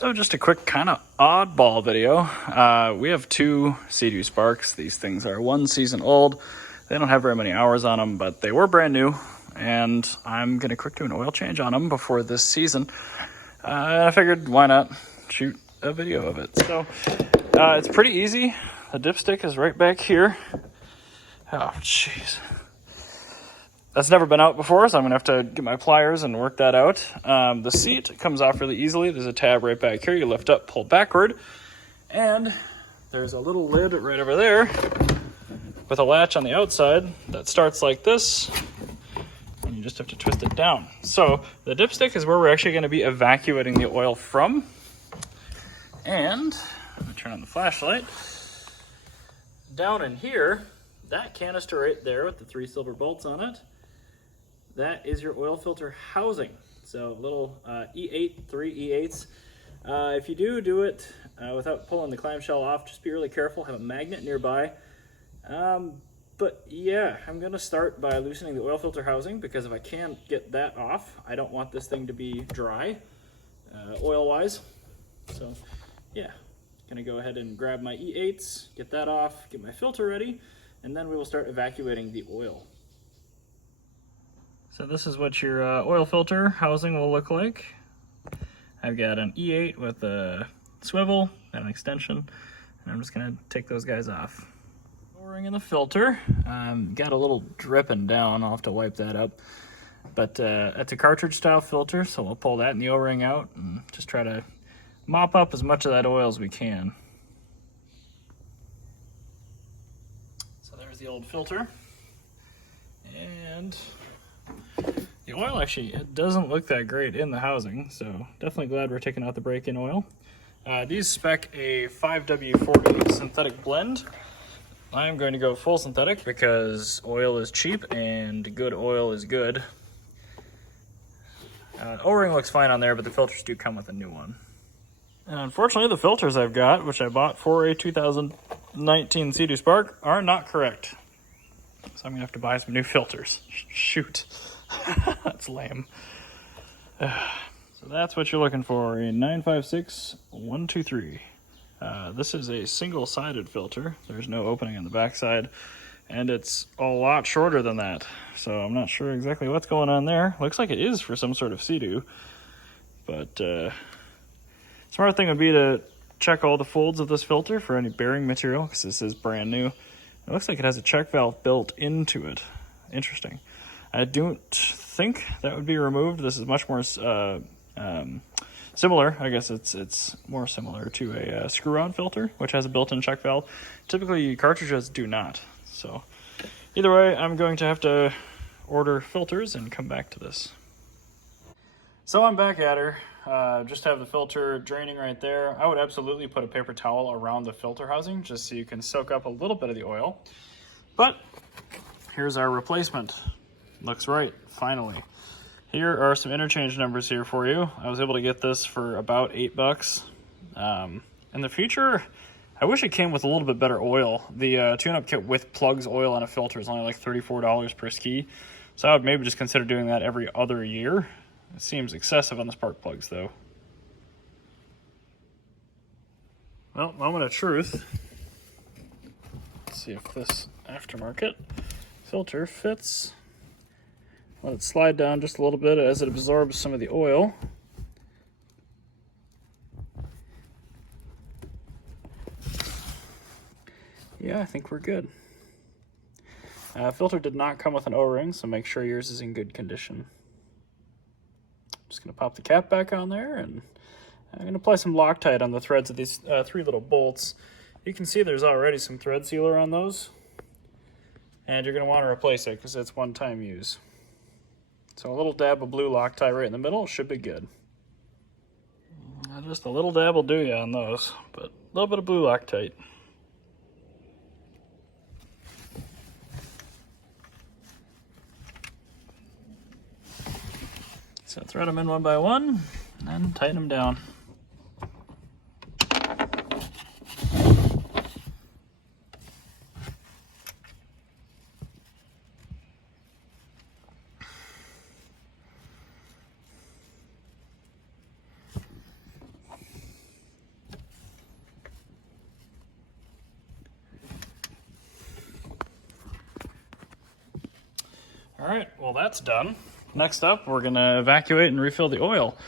So just a quick kind of oddball video. We have two SeaDoo Sparks. These things are 1 season old. They don't have very many hours on them, but they were brand new. And I'm going to quick do an oil change on them before this season. I figured why not shoot a video of it. So it's pretty easy. The dipstick is right back here. Oh, jeez. That's never been out before, so I'm going to have to get my pliers and work that out. The seat comes off really easily. There's a tab right back here. You lift up, pull backward, and there's a little lid right over there with a latch on the outside that starts like this, and you just have to twist it down. So the dipstick is where we're actually going to be evacuating the oil from. And let me turn on the flashlight. Down in here, that canister right there with the 3 silver bolts on it, that is your oil filter housing. So little E8, 3 E8s. If you do it without pulling the clamshell off, just be really careful, have a magnet nearby. But yeah, I'm gonna start by loosening the oil filter housing, because if I can't get that off, I don't want this thing to be dry, oil-wise. So yeah, gonna go ahead and grab my E8s, get that off, get my filter ready, and then we will start evacuating the oil. So this is what your oil filter housing will look like. I've got an E8 with a swivel and an extension, and I'm just gonna take those guys off. O-ring in the filter, got a little dripping down, I'll have to wipe that up. But it's a cartridge style filter, so we'll pull that and the O-ring out and just try to mop up as much of that oil as we can. So there's the old filter. And the oil actually, it doesn't look that great in the housing, so definitely glad we're taking out the break-in oil. These spec a 5W40 synthetic blend. I'm going to go full synthetic because oil is cheap and good oil is good. O-ring looks fine on there, but the filters do come with a new one. And unfortunately, the filters I've got, which I bought for a 2019 SeaDoo Spark, are not correct. So I'm gonna have to buy some new filters. Shoot, that's lame. So that's what you're looking for, a 956123. This is a single-sided filter. There's no opening on the backside, and it's a lot shorter than that. So I'm not sure exactly what's going on there. Looks like it is for some sort of SeaDoo, but smart thing would be to check all the folds of this filter for any bearing material, because this is brand new. It looks like it has a check valve built into it. Interesting. I don't think that would be removed. This is much more similar. I guess it's more similar to a screw-on filter, which has a built-in check valve. Typically, cartridges do not. So either way, I'm going to have to order filters and come back to this. So I'm back at her. Just have the filter draining right there. I would absolutely put a paper towel around the filter housing just so you can soak up a little bit of the oil. But here's our replacement. Looks right, finally. Here are some interchange numbers here for you. I was able to get this for about $8. In the future, I wish it came with a little bit better oil. The tune-up kit with plugs oil and a filter is only like $34 per ski. So I would maybe just consider doing that every other year. It seems excessive on the spark plugs, though. Well, moment of truth. Let's see if this aftermarket filter fits. Let it slide down just a little bit as it absorbs some of the oil. Yeah, I think we're good. Filter did not come with an O-ring, so make sure yours is in good condition. Just gonna pop the cap back on there, and I'm gonna apply some Loctite on the threads of these 3 little bolts. You can see there's already some thread sealer on those, and you're gonna want to replace it because it's one-time use. So a little dab of blue Loctite right in the middle should be good. Just a little dab will do you on those, but a little bit of blue Loctite. So thread them in one by one and tighten them down. All right, well that's done. Next up, we're gonna evacuate and refill the oil.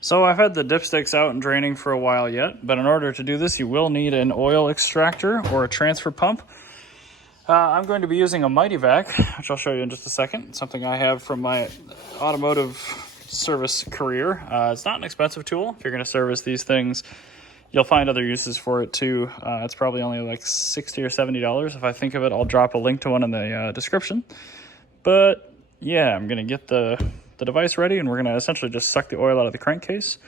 So I've had the dipsticks out and draining for a while yet, but in order to do this, you will need an oil extractor or a transfer pump. I'm going to be using a Mighty Vac, which I'll show you in just a second. It's something I have from my automotive service career. It's not an expensive tool. If you're going to service these things, you'll find other uses for it too. It's probably only like $60 or $70. If I think of it, I'll drop a link to one in the description. But yeah, I'm going to get the device ready, and we're going to essentially just suck the oil out of the crankcase,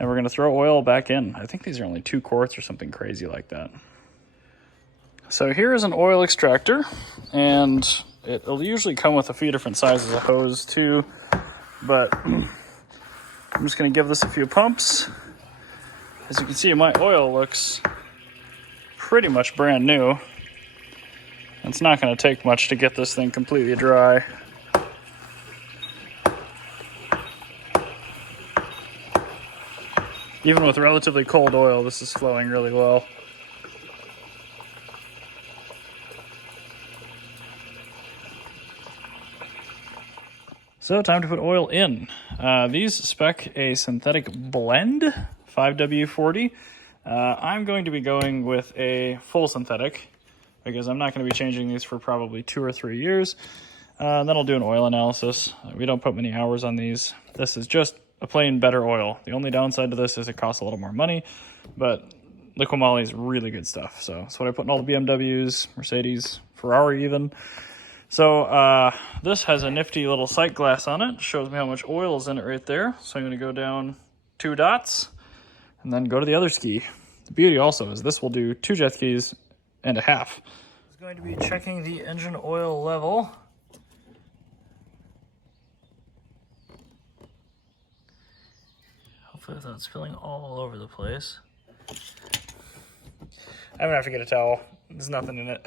and we're going to throw oil back in. I think these are only 2 quarts or something crazy like that. So here is an oil extractor, and it'll usually come with a few different sizes of hose too, but I'm just going to give this a few pumps. As you can see, my oil looks pretty much brand new. It's not going to take much to get this thing completely dry. Even with relatively cold oil, this is flowing really well. So time to put oil in. These spec a synthetic blend, 5W40. I'm going to be going with a full synthetic because I'm not going to be changing these for probably 2 or 3 years. Then I'll do an oil analysis. We don't put many hours on these. This is just a plain better oil. The only downside to this is it costs a little more money, but Liqui Moly is really good stuff. So that's what I put in all the BMWs, Mercedes, Ferrari even. So this has a nifty little sight glass on it. Shows me how much oil is in it right there. So I'm going to go down 2 dots and then go to the other ski. The beauty also is this will do 2 jet skis and a half. I'm going to be checking the engine oil level. Hopefully it's not spilling all over the place. I'm gonna have to get a towel. There's nothing in it.